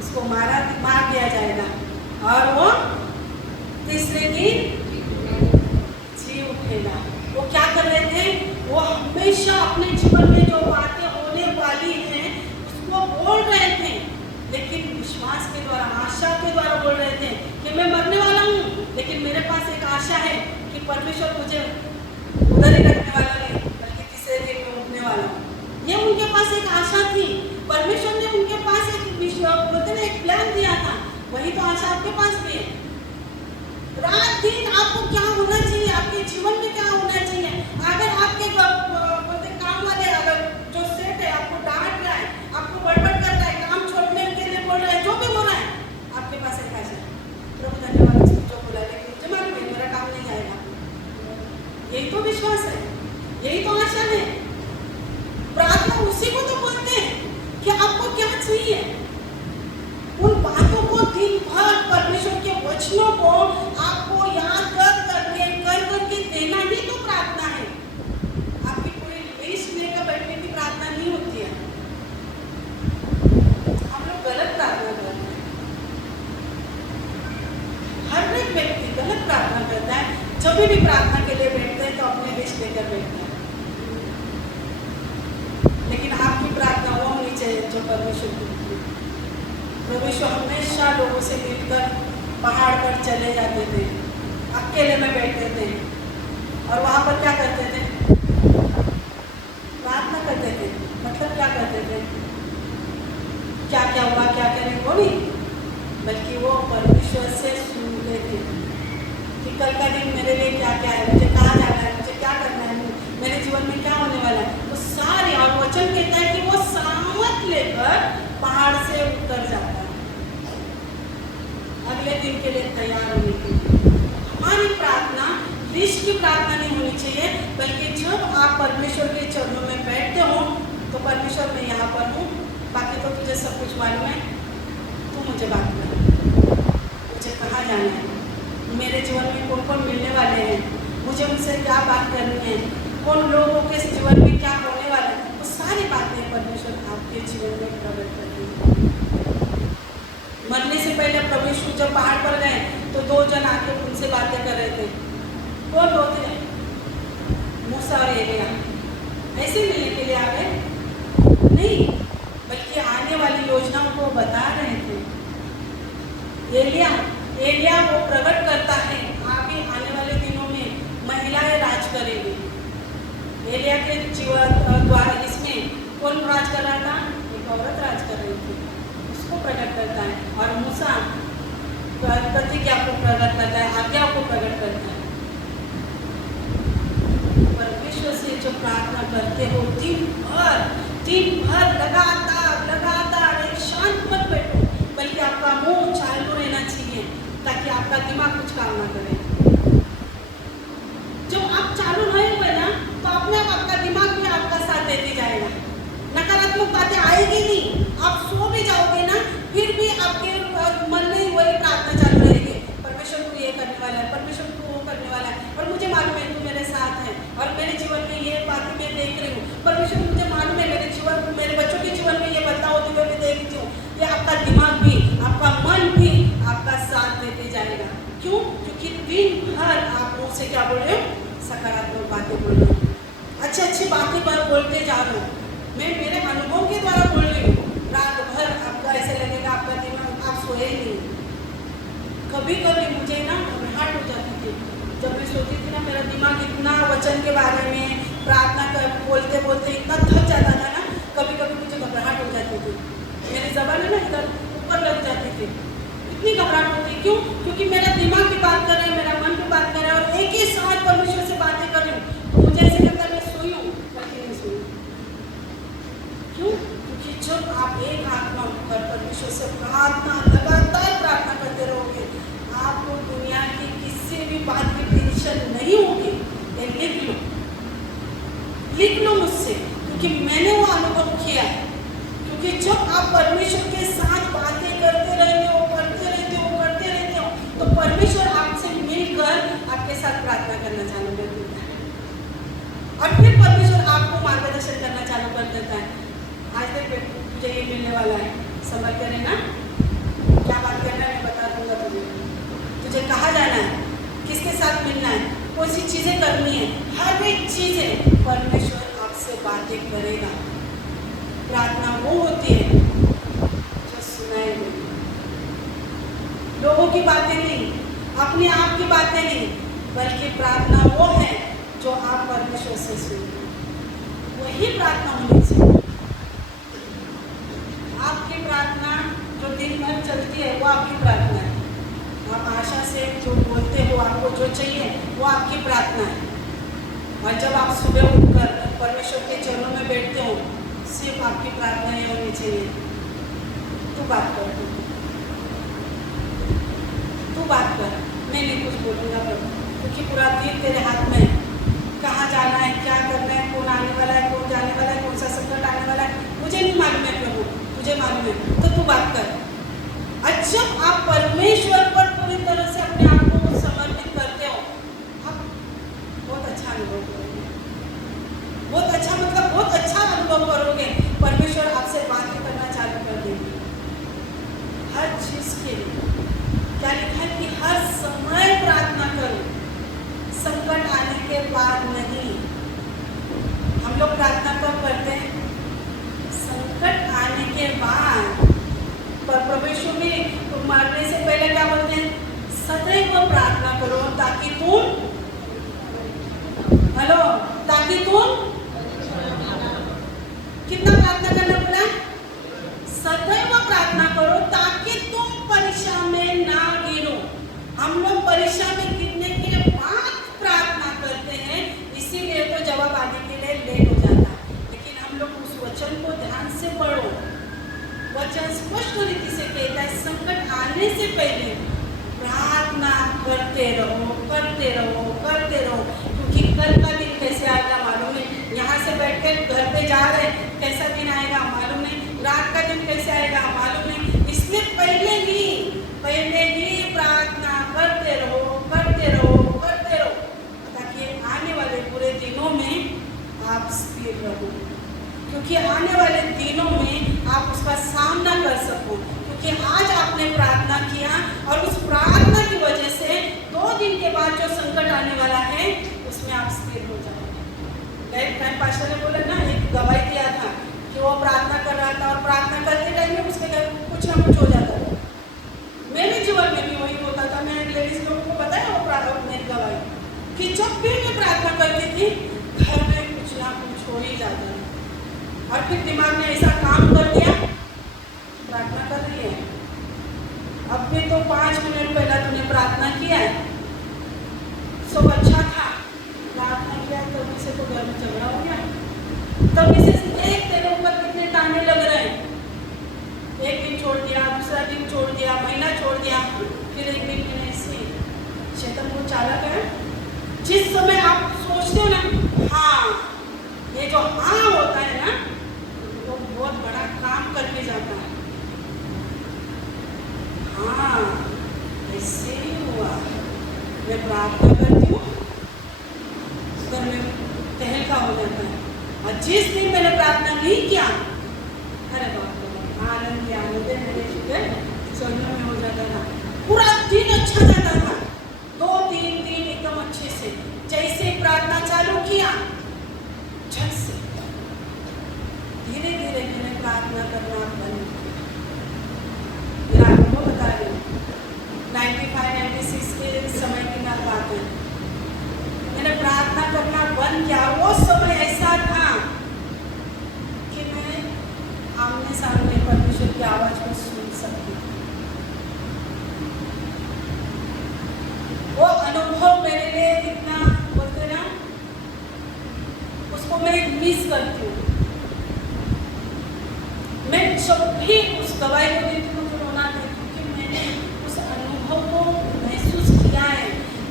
उसको मार दिया जाएगा और वो तीसरे दिन जी उठेगा। वो क्या कर रहे थे, वो हमेशा अपने जीवन में जो बातें होने वाली हैं उसको बोल रहे थे, लेकिन विश्वास के द्वारा, आशा के द्वारा बोल रहे थे कि मैं मरने वाला हूँ, लेकिन मेरे पास एक आशा है कि परमेश्वर मुझे उधर ही रखने वाला नहीं, बल्कि तीसरे दिन में उठने वाला हूँ। ये उनके पास एक आशा थी। परमेश्वर ने उनके पास एक बोलते ना एक प्लान दिया था, वही तो आशा आपके पास भी है। रात दिन आपको क्या होना चाहिए, आपके जीवन में क्या होना चाहिए। अगर आपके बोलते काम वाले अगर जो सेठ है आपको डांट रहा है, आपको बड़बड़ कर रहा है, काम छोड़ने के लिए बोल रहा है, जो भी बोल रहा है, आपके पास एक आशा है, प्रभु धन्यवाद जो बोला, लेकिन मुझे मालूम है मेरा काम नहीं आएगा। यही तो विश्वास है, यही तो आशा है। प्रार्थना उसी को तो बोलते हैं कि आपको क्या चाहिए। उन बातों को दिन भर परमेश्वर के वचनों को आपको याद करके देना ही तो प्रार्थना है। आपकी पूरी लिस्ट लेकर बैठने की प्रार्थना नहीं होती है। हम लोग गलत प्रार्थना करते हैं। हर एक व्यक्ति गलत प्रार्थना करता है। जब भी प्रार्थना के लिए बैठते हैं तो अपने लिस्ट लेकर बैठते हैं, लेकिन आपकी प्रार्थना वो होनी चाहिए जो परमेश्वर की। परमेश्वर हमेशा लोगों से मिलकर पहाड़ पर चले जाते थे, अकेले में बैठते थे और वहाँ पर क्या करते थे, प्रार्थना करते थे। मतलब क्या करते थे, क्या क्या हुआ क्या करें वो नहीं, बल्कि वो परमेश्वर से सुनते थे कि कल का दिन मेरे लिए क्या क्या है, मुझे कहाँ जाना है, मुझे क्या करना है, मेरे जीवन में क्या होने वाला है। वो सारे, और वचन कहता है कि वो सामत लेकर पहाड़ से उतर जाता है अगले दिन के लिए तैयार होने के लिए। हमारी प्रार्थना लिस्ट की प्रार्थना नहीं होनी चाहिए, बल्कि जब आप परमेश्वर के चरणों में बैठते हो तो परमेश्वर मैं यहाँ पर हूँ, बाकी तो तुझे सब कुछ मालूम है, तू मुझे बात कर, मुझे कहाँ जाना है, मेरे जीवन में कौन कौन मिलने वाले हैं, मुझे उनसे क्या बात करनी है, कौन लोगों के जीवन में क्या होने वाला है, वो सारी बातें परमेश्वर आपके जीवन में प्रकट करती है। मरने से पहले प्रभु यीशु जब पहाड़ पर गए तो दो जन आके उनसे बातें कर रहे थे। कौन दो थे? मूसा और एलिया। ऐसे मिलने के लिए आ गए नहीं, बल्कि आने वाली योजनाओं को बता रहे थे। एलिया वो प्रकट करता है आगे आने वाले दिनों में महिलाएं राज करेंगी। एलिया के जीवन द्वारा इसमें कौन राज कर रहा था? एक औरत राज कर रही थी, उसको प्रकट करता है। और मूसा प्रतिज्ञा को प्रकट करता है, आज्ञा को प्रकट करता है। परमेश्वर से जो प्रार्थना करते हो दिन भर लगातार एक शांत मत बैठो, बल्कि आपका मुंह चालू रहना चाहिए ताकि आपका दिमाग कुछ काम ना करे। जब आप चालू रहेंगे ना तो अपने आप आपका दिमाग भी आपका साथ देते जाएगा, नकारात्मक बातें आएगी नहीं। आप सो भी जाओगे ना, फिर भी आपके मन में वही प्रार्थना चालू रहेगी, परमेश्वर को ये करने वाला है, परमेश्वर को वो करने वाला है, और मुझे मालूम है तू मेरे साथ है, और मेरे जीवन में ये बातें मैं देख रही हूँ, परमेश्वर मुझे मालूम है मेरे जीवन, मेरे बच्चों के जीवन में ये बदलाव होते हुए मैं देखती हूँ। ये आपका दिमाग भी, आपका मन भी आपका साथ देते जाएगा। क्यों? क्योंकि दिन भर आप मुँह से क्या बोल रहे हो? सकारात्मक बातें बोल रहे हो, अच्छी बातें पर बोलते जा रहे हो। मैं मेरे अनुभव के द्वारा बोल रही हूँ। रात भर आपका ऐसे लगेगा, आपका दिमाग, आप सोए ही नहीं। कभी कभी मुझे ना घबराहट हो जाती थी जब मैं सोती थी ना, मेरा दिमाग इतना वचन के बारे में प्रार्थना कर बोलते बोलते इतना थक जाता था ना, कभी कभी मुझे घबराहट हो जाती थी, मेरी ज़बान ना इधर ऊपर लग जाती थी, इतनी घबराहट होती। क्यों? क्योंकि मेरा दिमाग भी बात कर रहा है, मेरा मन भी बात कर रहा है, और एक ही साथ परमेश्वर से बातें कर रही हूँ। तो मुझे ऐसे लगता है मैं सोई हूँ, बल्कि नहीं सोई। क्यों? क्योंकि जब आप एक आत्मा होकर परमेश्वर से प्रार्थना, लगातार प्रार्थना करते रहोगे, आपको दुनिया की किसी भी बात की टेंशन नहीं होगी। लिख लो मुझसे, क्योंकि मैंने वो अनुभव किया है। क्योंकि जब आप परमेश्वर के साथ बातें करते रहते हो, तो परमेश्वर आपसे मिलकर आपके साथ प्रार्थना करना चालू कर देता है, और फिर परमेश्वर आपको मार्गदर्शन करना चालू कर देता है। आज देख तुझे ये मिलने वाला है, समझ कर ना क्या बात करना है, मैं बता दूंगा तुझे कहाँ जाना है, किसके साथ मिलना है, कौन सी चीजें करनी है, हर एक चीजें परमेश्वर आपसे बातें करेगा। प्रार्थना वो होती है जो सुनाई देती, लोगों की बातें नहीं, अपने आप की बातें नहीं, बल्कि प्रार्थना वो है जो आप परमेश्वर से सुनते, वही प्रार्थना होनी चाहिए। आपकी प्रार्थना जो दिन भर चलती है वो आपकी प्रार्थना है। आप आशा से जो बोलते हो, आपको जो चाहिए वो आपकी प्रार्थना है। और जब आप सुबह उठकर परमेश्वर के चरणों में बैठते हो, सिर्फ आपकी प्रार्थना ये होनी चाहिए, तू बात कर, तू बात कर, मैं नहीं कुछ बोलूँगा प्रभु, क्योंकि पूरा दिन तेरे हाथ में है। कहाँ जाना है, क्या करना है, कौन आने वाला है, कौन जाने वाला है, कौन सा संकट आने वाला है, मुझे नहीं मालूम है प्रभु, तुझे मालूम है, तो तू बात कर। और जब आप परमेश्वर पर पूरी तरह से अपने आप को समर्पित करते हो, आप बहुत अच्छा अनुभव करोगे, बहुत अच्छा, मतलब बहुत अच्छा अनुभव करोगे। परमेश्वर आपसे बातें करना चालू कर देंगे हर चीज के लिए। क्या लिखा है कि हर समय प्रार्थना करो, संकट आने के बाद नहीं। हम लोग प्रार्थना कब करते हैं? संकट आने के बाद। पर परमेश्वर में मारने से पहले क्या बोलते हैं? सदैव प्रार्थना करो ताकि तुम, हेलो, ताकि तुम कितना प्रार्थना करना बोला? सदैव प्रार्थना करो ताकि तुम परीक्षा में ना गिरो। हम लोग परीक्षा में गिरने के बाद प्रार्थना करते हैं, इसीलिए तो जवाब आने के लिए लेट हो जाता है। लेकिन हम लोग उस वचन को ध्यान से पढ़ो, वचन स्पष्ट रीति से कहता है संकट आने से पहले प्रार्थना करते रहो, करते रहो, करते रहो, क्योंकि कल का दिन कैसे आएगा मालूम नहीं। यहाँ से बैठ के घर पे जा रहे, कैसा दिन आएगा मालूम नहीं, रात का दिन कैसे आएगा मालूम नहीं। इसलिए पहले ही प्रार्थना करते रहो, करते रहो, करते रहो, ताकि आने वाले पूरे दिनों में आप स्थिर रहो, क्योंकि आने वाले दिनों में आप उसका सामना कर सको। क्योंकि आज आपने प्रार्थना किया और उस प्रार्थना की वजह से 2 दिन के बाद जो संकट आने वाला है उसमें आप स्थिर हो जाओगे। एक टाइम पास्टर ने बोला ना, एक गवाही दिया था कि वो प्रार्थना कर रहा था और प्रार्थना करते टाइम में उसके घर कुछ ना कुछ हो जाता था। मेरे जीवन में भी वही होता था। मैं लेडीज लोगों को बताया वो मेरी गवाही कि जब भी मैं प्रार्थना करती थी घर में कुछ ना कुछ हो ही जाता था। और फिर दिमाग ने ऐसा काम कर दिया, प्रार्थना कर रही है, अब भी तो 5 मिनट पहले तूने प्रार्थना किया है, सब अच्छा था, प्रार्थना किया तभी से तो घर में झगड़ा हो गया, तभी से एक तेरे ऊपर कितने ताने लग रहे हैं। एक दिन छोड़ दिया, दूसरा दिन छोड़ दिया, महीना छोड़ दिया, फिर एक दिन मैंने ऐसे शैतान वो चालक है। जिस समय आप सोचते हो ना हाँ, ये जो हाँ होता है ना, वो बहुत बड़ा काम करके जाता है। हाँ, ऐसे ही हुआ, मैं प्रार्थना करती हूँ, घर में तहलका हो जाता है। और जिस दिन मैंने प्रार्थना नहीं किया, अरे बाप आनंद ही आनंद है, मेरे शुक्र स्वर्ग में हो जाता था। पूरा दिन अच्छा जाता था, 2-3 दिन एकदम अच्छे से। जैसे प्रार्थना चालू किया, झट से धीरे धीरे मैंने प्रार्थना करना बंद किया। आपको बता रही हूँ, 95-96 के समय की ना बात है, मैंने प्रार्थना करना बंद किया। वो समय ऐसा था कि मैं आमने सामने परमेश्वर की आवाज को सुन सकती। वो अनुभव मेरे लिए इतना बोलते ना, उसको मैं मिस करती हूँ। मैं जब भी उस दवाई को देती हूँ तो रोना देती हूँ, क्योंकि मैंने उस अनुभव को महसूस किया है।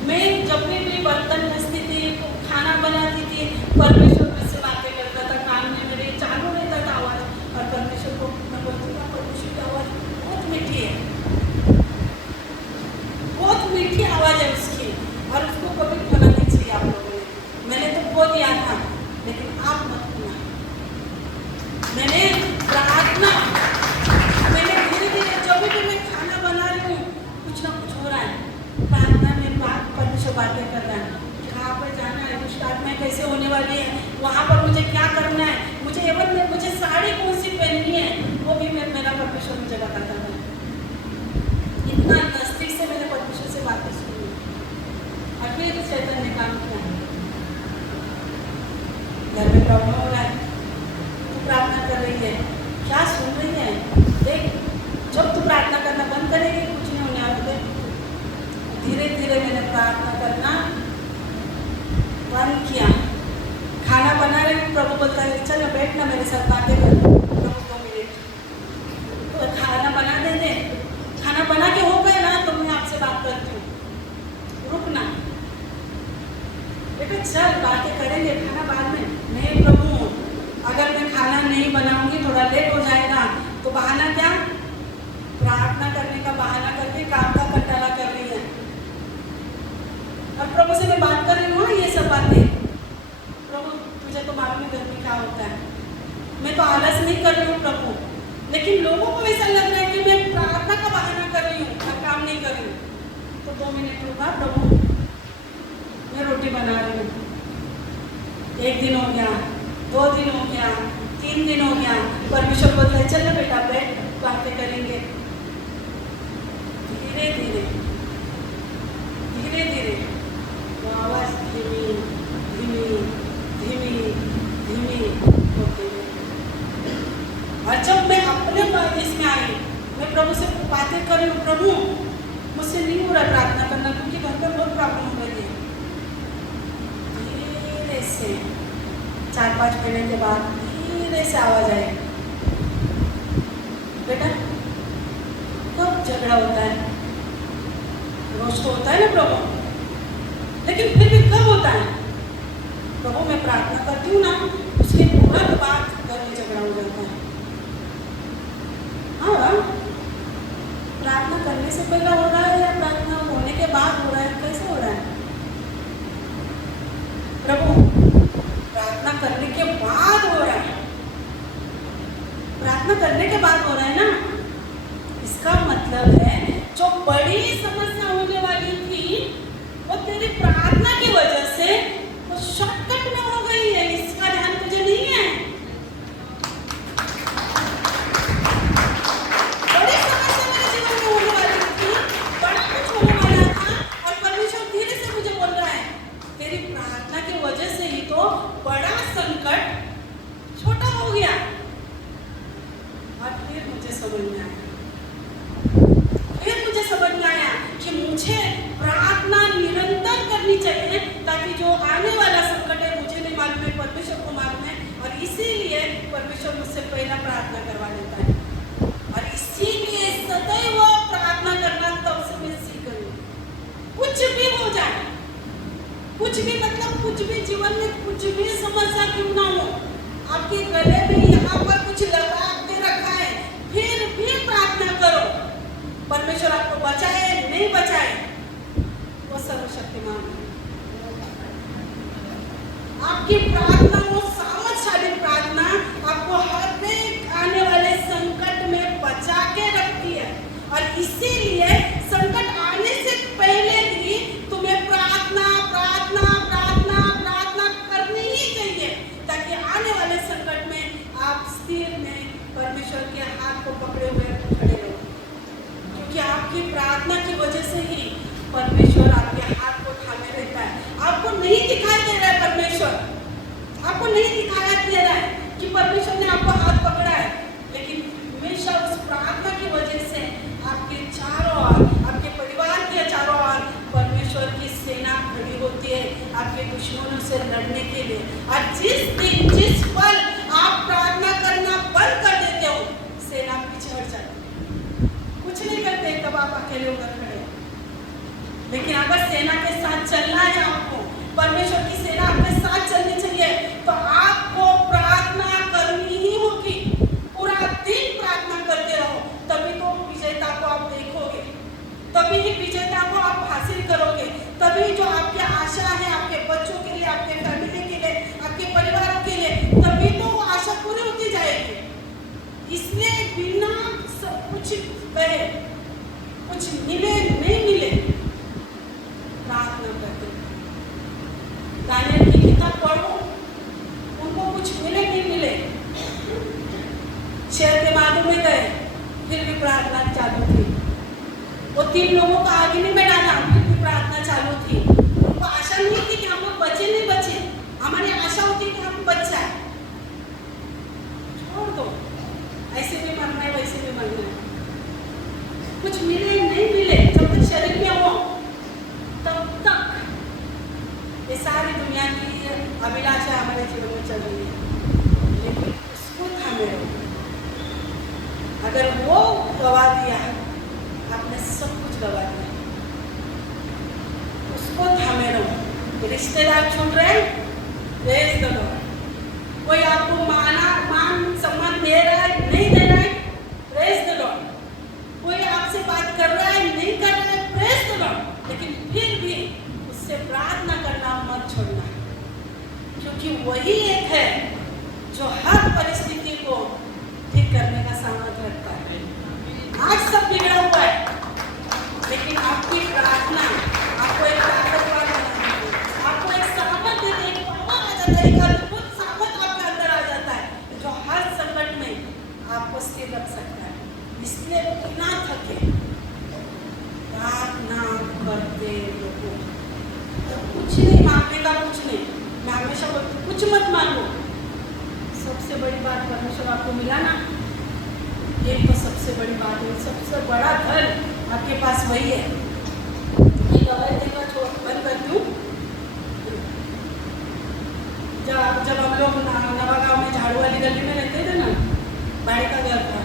मैं जब भी बर्तन घसती थी, खाना बनाती थी, परमेश्वर से बातें करता था, कान में मेरे चालू रहता था आवाज, और परमेश्वर को मैं बोलती था परमेश्वर की आवाज बहुत मीठी है, बहुत मीठी आवाज है उसकी, और उसको कभी खोना नहीं चाहिए आप लोगों ने। मैंने तो खो दिया था, लेकिन आप मत खोना। मैंने प्रार्थना, मैंने धीरे धीरे जब भी मैं खाना बना रही हूँ, कुछ ना कुछ हो रहा है, प्रार्थना में बात परमेश्वर बातें कर रहा है, क्या प्रार्थना कैसे होने वाली है, वहाँ पर मुझे क्या करना है, मुझे साड़ी कौन सी पहननी है, वो भी मेरा परमेश्वर मुझे बताता था। इतना नजदीक से मैंने परमेश्वर से बातें सुनी। और फिर शैतान ने काम किया, घर में प्रॉब्लम हो रहा है, तू प्रार्थना कर रही है, क्या सुन रही है, देख जब तू प्रार्थना करना बंद करेगी कुछ नहीं होने वाला। धीरे धीरे मैंने प्रार्थना करना बंद किया। खाना बना रहे, प्रभु बोलता है चल बैठना मेरे साथ बातें कर, प्रभु 2 मिनट तो खाना बना दे। खाना बना के हो गए ना तो मैं आपसे बात करती हूँ, रुकना बेटा, चल बातें करेंगे, खाना बाद में। नहीं प्रभु, अगर मैं खाना नहीं बनाऊंगी थोड़ा लेट हो जाएगा, तो बहाना क्या, प्रार्थना करने का बहाना करके काम का कंटाला कर रही है। और प्रभु से मैं बात कर रही हूँ ये सब बातें, प्रभु तुझे तो मालूम है घर में क्या होता है, मैं तो आलस नहीं कर रही हूँ प्रभु, लेकिन लोगों को ऐसा लग रहा है कि मैं प्रार्थना का बहाना कर रही हूँ और काम नहीं कर रही हूँ। तो 2 मिनट रुका प्रभु, मैं रोटी बना रही हूँ। 1 दिन हो गया, 2 दिन हो गया, 3 दिन हो गया, परमेश्वर बोलता है चल ना बेटा बैठ बातें करेंगे। धीरे धीरे धीरे धीरे वो आवाज़ धीमी धीमी धीमी धीमी होती गई। और जब मैं अपने इसमें आई, मैं प्रभु से बातें कर रही हूँ, प्रभु मुझसे नहीं हो रहा प्रार्थना करना क्योंकि घर पर बहुत प्रॉब्लम हो रही है। धीरे से 4-5 महीने के बाद धीरे से आवाज आई, बेटा कब झगड़ा होता है, रोज तो होता है ना प्रभु, लेकिन फिर भी कब होता है प्रभु, मैं प्रार्थना करती हूँ ना उसके तुरंत बाद घर में झगड़ा हो जाता है। हाँ, प्रार्थना करने से पहले हो रहा है या प्रार्थना होने के बाद हो रहा है, कैसे हो रहा है प्रभु, प्रार्थना करने के बाद हो रहा है, प्रार्थना करने के बाद हो रहा है ना, इसका मतलब है जो बड़ी समस्या होने वाली थी वो तेरी प्रार्थना की वजह से वो शॉर्टकट में हो गई है। इसका ध्यान तुझे नहीं है। बड़ी समस्या मेरे जीवन में होने वाली थी, बड़ा कुछ होने वाला था, और परमेश्वर धीरे से मुझे बोल रहा है तेरी प्रार्थना की वजह से ही तो बड़ा संकट छोटा हो गया। और फिर मुझे समझ में आया, कि मुझे प्रार्थना निरंतर करनी चाहिए ताकि जो आने वाला संकट है मुझे नहीं मालूम है, परमेश्वर को मालूम है, और इसीलिए परमेश्वर मुझसे पहला प्रार्थना करवा देता है। और इसीलिए सदैव प्रार्थना करना तब से मैं सीख गई। कुछ भी हो जाए, कुछ भी मतलब कुछ भी जीवन में कुछ भी समस्या क्यों ना हो, आपके गले में यहाँ पर कुछ लगा के रखा है, फिर भी प्रार्थना करो। परमेश्वर आपको बचाए नहीं बचाए वो सर्वशक्तिमान है। आपकी प्रार्थना, वो सामर्थशाली प्रार्थना आपको हर एक आने वाले संकट में बचा के रखती है। और इसीलिए संकट आने से पहले भी तुम्हें प्रार्थना प्रार्थना प्रार्थना प्रार्थना करनी ही चाहिए ताकि आने वाले संकट में आप स्थिर में परमेश्वर के हाथ को पकड़े हुए खड़े रहो, क्योंकि आपकी प्रार्थना की वजह से ही परमेश्वर आपके हाथ को थामे रहता है। आपको नहीं दिखाई दे रहा है परमेश्वर, आपको नहीं दिखाया दे रहा है कि परमेश्वर ने आपको हाथ पकड़ा है, लेकिन हमेशा उस प्रार्थना की वजह से आपके चारों ओर, आपके परिवार के चारों ओर परमेश्वर की सेना खड़ी होती है आपके दुश्मनों से लड़ने के लिए। और जिस दिन जिस पल आप प्रार्थना करना बंद कर देते हो, सेना पीछे हट जाती है, कुछ नहीं करते, तब आप अकेले उधर खड़े। लेकिन अगर सेना के साथ चलना है, आपको परमेश्वर की सेना अपने साथ चलनी चाहिए, तो आपको प्रार्थना करनी ही होगी। पूरा दिन प्रार्थना करते रहो, तभी तो विजेता को आप देखोगे, तभी ही विजेता को आप हासिल करोगे, तभी जो आपकी आशा है आपके बच्चों के लिए, आपके फैमिली के लिए, आपके परिवारों के लिए, तभी तो वो आशा पूरी होती जाएगी। इसलिए बिना सब कुछ कहे, कुछ मिले नहीं मिले, प्रार्थना करते। दानियल की 2-3 लोगों को अग्नि में डाला, फिर भी प्रार्थना चालू थी। उनको आशा नहीं थी कि हम लोग बचे नहीं बचे, हमारी आशा होती कि हम बच जाए। छोड़ दो, ऐसे भी मरना है वैसे भी मरना है, कुछ मिले नहीं मिले, जब तक शरीर में हो तब तक ये सारी दुनिया की अभिलाषा हमारे जीवन में चल रही है, लेकिन उसको थामे रहो। अगर वो गवा दिया, आपने सब कुछ गवा दिया, उसको थामे रहो। रिश्तेदार छूट रहे, प्रेज द लॉर्ड। कोई आपको मान सम्मान दे रहा है, नहीं दे रहा है, प्रेज द लॉर्ड। कोई आपसे बात कर रहा है, नहीं कर रहा है, प्रेज द लॉर्ड। लेकिन फिर भी उससे प्रार्थना करना मत छोड़ना, क्योंकि वही एक है जो हर परिस्थिति को ठीक करने का सामर्थ्य रखता है। आज सब बिगड़ा हुआ है, लेकिन आपकी प्रार्थना आपको एक ताकतवर बनाती है, आपको एक सामर्थ्य देती है, एक पावर आ जाता है, एक अद्भुत सामर्थ्य आपके अंदर आ जाता है, जो हर संकट में आपको स्थिर रख सकता है। इसलिए बिना थके प्रार्थना करते रहो। कुछ नहीं मांगने का, कुछ नहीं। मैं हमेशा बोलती हूँ, कुछ मत मांगो, सबसे बड़ी बात परमेश्वर आपको मिला ना, ये तो सबसे बड़ी बात है। सबसे बड़ा धन आपके पास वही है। मैं दवाई देना बंद करती हूँ। जब हम लोग नवागांव में झाड़ू वाली गली में रहते थे ना, भाई का घर था,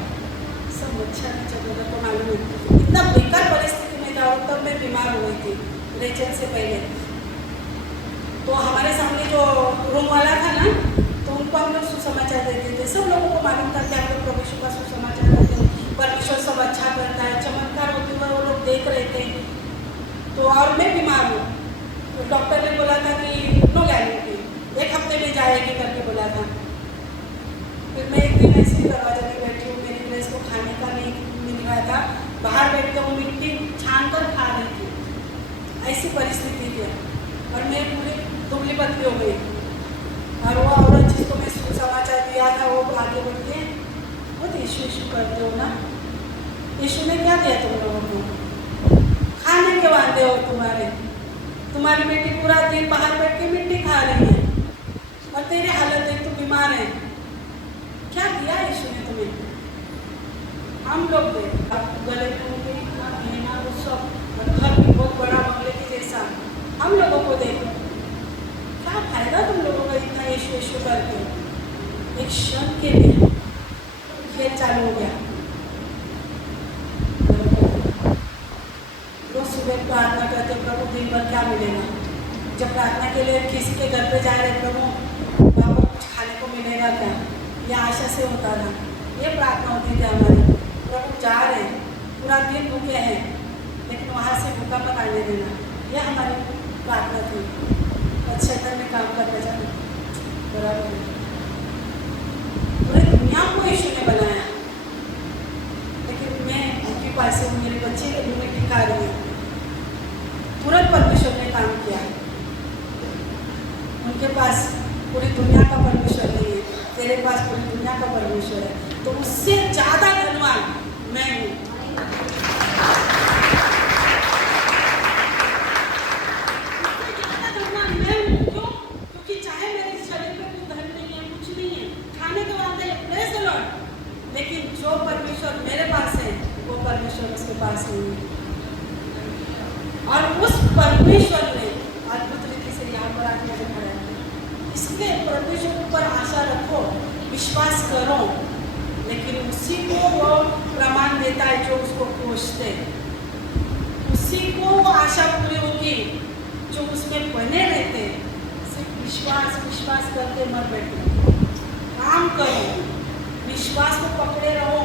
सब अच्छा जगह को मालूम है, इतना बेकार परिस्थिति में था, तब मैं बीमार हो गई थी रेचल से पहले। तो हमारे सामने जो रूम वाला था ना, तो उनको हम लोग सुसमाचार देते थे। सब लोगों को मालूम था कि हम लोग परमेश्वर का सुसमाचार देते हैं, परमेश्वर सब अच्छा करता है, चमत्कार होते हुए वो लोग देख रहे थे। तो और मैं बीमार हूँ, तो डॉक्टर ने बोला था कि नो गारंटी, 1 हफ्ते में जाएगी करके बोला था। फिर मैं एक दिन ऐसे ही दरवाजे में बैठी हूँ, मेरी ड्रेस को खाने का नहीं मिल रहा था, बाहर बैठ कर वो मिट्टी छान कर खा रही थी, ऐसी परिस्थिति थी। और मैं पूरी दुबली पतली हो गई। और वो औरत जिसको मैं सुसमाचार दिया था, वो आगे बढ़ती है, बहुत यीशु करते हो ना, यीशु ने क्या दिया तुम लोगों को? खाने के वादे हो तुम्हारी बेटी पूरा दिन बाहर बैठ के मिट्टी खा रही है, और तेरी हालत है, तू बीमार है। क्या दिया यीशु ने तुम्हें? हम लोग गए गले में ना वो सब, घर भी बहुत बड़ा बंगले के जैसा, हम लोगों को देखो क्या फायदा तुम लोगों का इतना यीशु करके। एक क्षण के लिए खेल चालू हो गया। रोज सुबह प्रार्थना करते, प्रभु दिन भर क्या मिलेगा? जब प्रार्थना के लिए किसी के घर पे जा रहे, प्रभु वहाँ पर कुछ खाने को मिलेगा क्या? यह आशा से होता था, ये प्रार्थना होती थी हमारी। प्रभु जा रहे हैं, पूरा दिन भूखे हैं, लेकिन वहाँ से भूखा मत आने देना, यह हमारी प्रार्थना थी। शैतान में काम करना चाहिए, बराबर है। पूरी दुनिया को यीशु ने बनाया, लेकिन मैं उनके पास से मेरे बच्चे के मुँह में टिका रही हूँ। तुरंत परमेश्वर ने काम किया। उनके पास पूरी दुनिया का परमेश्वर नहीं है, तेरे पास पूरी दुनिया का परमेश्वर है, तो उससे ज़्यादा धनवान मैं हूँ। लेकिन जो परमेश्वर मेरे पास है, वो परमेश्वर उसके पास नहीं है। और उस परमेश्वर ने अद्भुत रीति से यहाँ पर आके खड़ा है। इसलिए परमेश्वर के ऊपर आशा रखो, विश्वास करो, लेकिन उसी को वो प्रमाण देता है जो उसको खोजते, उसी को वो आशा पूरी होगी जो उसमें बने रहते। सिर्फ विश्वास करके मत बैठो, काम करो, विश्वास को पकड़े रहो,